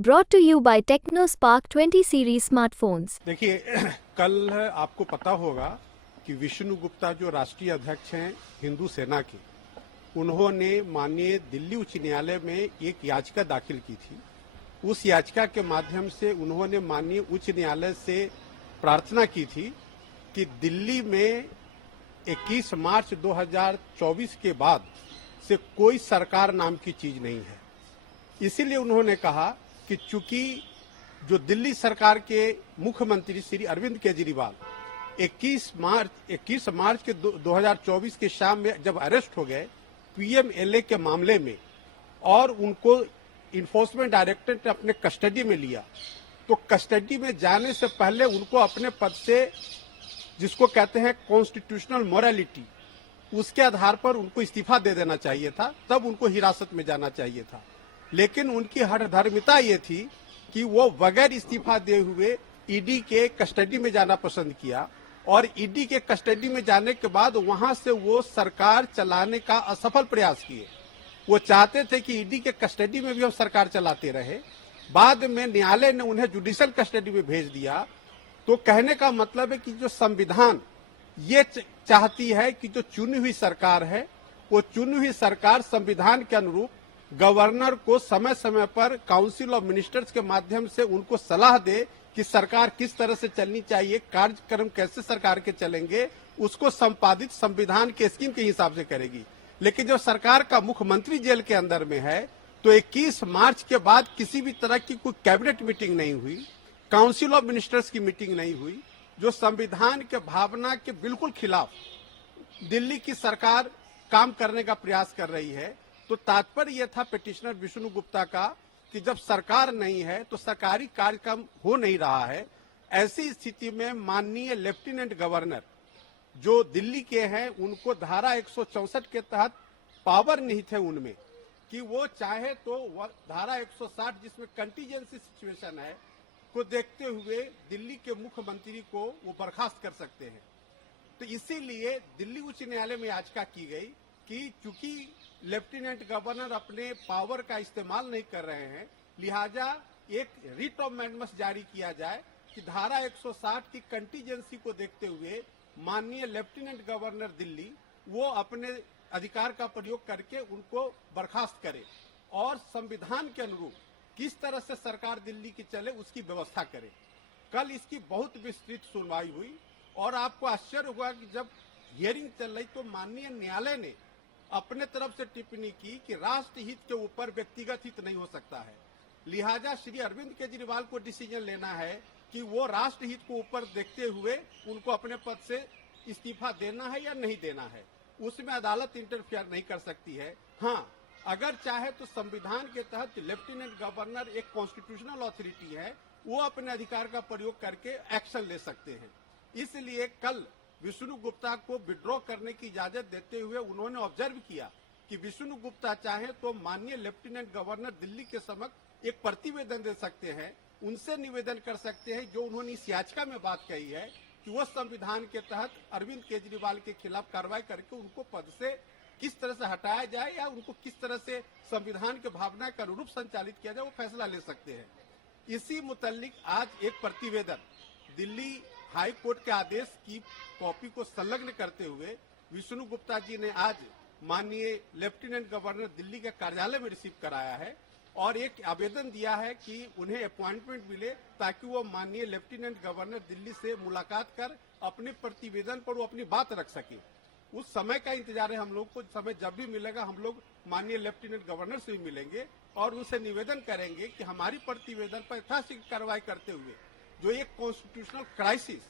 Brought to you by TechnoSpark 20 series smartphones. देखिए, कल आपको पता होगा कि विष्णु गुप्ता जो राष्ट्रीय अध्यक्ष हैं हिंदू सेना के, उन्होंने माननीय दिल्ली उच्च न्यायालय में एक याचिका दाखिल की थी। उस याचिका के माध्यम से उन्होंने माननीय उच्च न्यायालय से प्रार्थना की थी कि दिल्ली में 21 मार्च 2024 के बाद से कोई सरकार नाम की चीज नहीं है। इसीलिए उन्होंने कहा कि चूंकि जो दिल्ली सरकार के मुख्यमंत्री श्री अरविंद केजरीवाल 21 मार्च के 2024 के शाम में जब अरेस्ट हो गए पीएमएलए के मामले में और उनको इन्फोर्समेंट डायरेक्टरेट ने अपने कस्टडी में लिया, तो कस्टडी में जाने से पहले उनको अपने पद से, जिसको कहते हैं कॉन्स्टिट्यूशनल मोरालिटी, उसके आधार पर उनको इस्तीफा दे देना चाहिए था, तब उनको हिरासत में जाना चाहिए था। लेकिन उनकी हठधर्मिता ये थी कि वो बगैर इस्तीफा दिए हुए ईडी के कस्टडी में जाना पसंद किया और ईडी के कस्टडी में जाने के बाद वहां से वो सरकार चलाने का असफल प्रयास किए। वो चाहते थे कि ईडी के कस्टडी में भी हम सरकार चलाते रहे। बाद में न्यायालय ने उन्हें जुडिशियल कस्टडी में भेज दिया। तो कहने का मतलब है कि जो संविधान ये चाहती है कि जो चुनी हुई सरकार है, वो चुनी हुई सरकार संविधान के अनुरूप गवर्नर को समय समय पर काउंसिल ऑफ मिनिस्टर्स के माध्यम से उनको सलाह दे कि सरकार किस तरह से चलनी चाहिए, कार्यक्रम कैसे सरकार के चलेंगे, उसको संपादित संविधान के स्कीम के हिसाब से करेगी। लेकिन जब सरकार का मुख्यमंत्री जेल के अंदर में है, तो 21 मार्च के बाद किसी भी तरह की कोई कैबिनेट मीटिंग नहीं हुई, काउंसिल ऑफ मिनिस्टर्स की मीटिंग नहीं हुई, जो संविधान के भावना के बिल्कुल खिलाफ दिल्ली की सरकार काम करने का प्रयास कर रही है। तो तात्पर्य यह था पिटिशनर विष्णु गुप्ता का कि जब सरकार नहीं है तो सरकारी कार्यक्रम हो नहीं रहा है। ऐसी स्थिति में माननीय लेफ्टिनेंट गवर्नर जो दिल्ली के हैं, उनको धारा 164 के तहत पावर निहित है उनमें कि वो चाहे तो धारा 160 जिसमें कंटीजेंसी सिचुएशन है को देखते हुए दिल्ली के मुख्यमंत्री को वो बर्खास्त कर सकते हैं। तो इसीलिए दिल्ली उच्च न्यायालय में याचिका की गई कि चूंकि लेफ्टिनेंट गवर्नर अपने पावर का इस्तेमाल नहीं कर रहे हैं, लिहाजा एक रिट ऑफ मैंडेमस जारी किया जाए कि धारा 160 की कंटीजेंसी को देखते हुए माननीय लेफ्टिनेंट गवर्नर दिल्ली वो अपने अधिकार का प्रयोग करके उनको बर्खास्त करे और संविधान के अनुरूप किस तरह से सरकार दिल्ली की चले उसकी व्यवस्था करे। कल इसकी बहुत विस्तृत सुनवाई हुई और आपको आश्चर्य हुआ कि जब हियरिंग चल रही तो माननीय न्यायालय ने अपने तरफ से टिप्पणी की कि राष्ट्र हित के ऊपर व्यक्तिगत हित नहीं हो सकता है। लिहाजा श्री अरविंद केजरीवाल को डिसीजन लेना है कि वो राष्ट्र हित को ऊपर देखते हुए उनको अपने पद से इस्तीफा देना है या नहीं देना है। उसमें अदालत इंटरफेयर नहीं कर सकती है। हाँ, अगर चाहे तो संविधान के तहत लेफ्टिनेंट गवर्नर एक कॉन्स्टिट्यूशनल अथॉरिटी है, वो अपने अधिकार का प्रयोग करके एक्शन ले सकते हैं। इसलिए कल विष्णु गुप्ता को विड्रॉ करने की इजाजत देते हुए उन्होंने ऑब्जर्व किया कि विष्णु गुप्ता चाहे तो माननीय लेफ्टिनेंट गवर्नर दिल्ली के समक्ष एक प्रतिवेदन दे सकते हैं, उनसे निवेदन कर सकते हैं जो उन्होंने इस याचिका में बात कही है कि वो संविधान के तहत अरविंद केजरीवाल के खिलाफ कार्रवाई करके उनको पद से किस तरह से हटाया जाए या उनको किस तरह से संविधान के भावना के अनुरूप संचालित किया जाए, वो फैसला ले सकते हैं। इसी मुतालिक आज एक प्रतिवेदन दिल्ली हाई कोर्ट के आदेश की कॉपी को संलग्न करते हुए विष्णु गुप्ता जी ने आज माननीय लेफ्टिनेंट गवर्नर दिल्ली के कार्यालय में रिसीव कराया है और एक आवेदन दिया है कि उन्हें अपॉइंटमेंट मिले ताकि वो माननीय लेफ्टिनेंट गवर्नर दिल्ली से मुलाकात कर अपने प्रतिवेदन पर वो अपनी बात रख सके। उस समय का इंतजार है हम लोग को। समय जब भी मिलेगा हम लोग माननीय लेफ्टिनेंट गवर्नर से भी मिलेंगे और उनसे निवेदन करेंगे कि हमारी प्रतिवेदन पर यथाशीघ्र कार्रवाई करते हुए जो एक कॉन्स्टिट्यूशनल क्राइसिस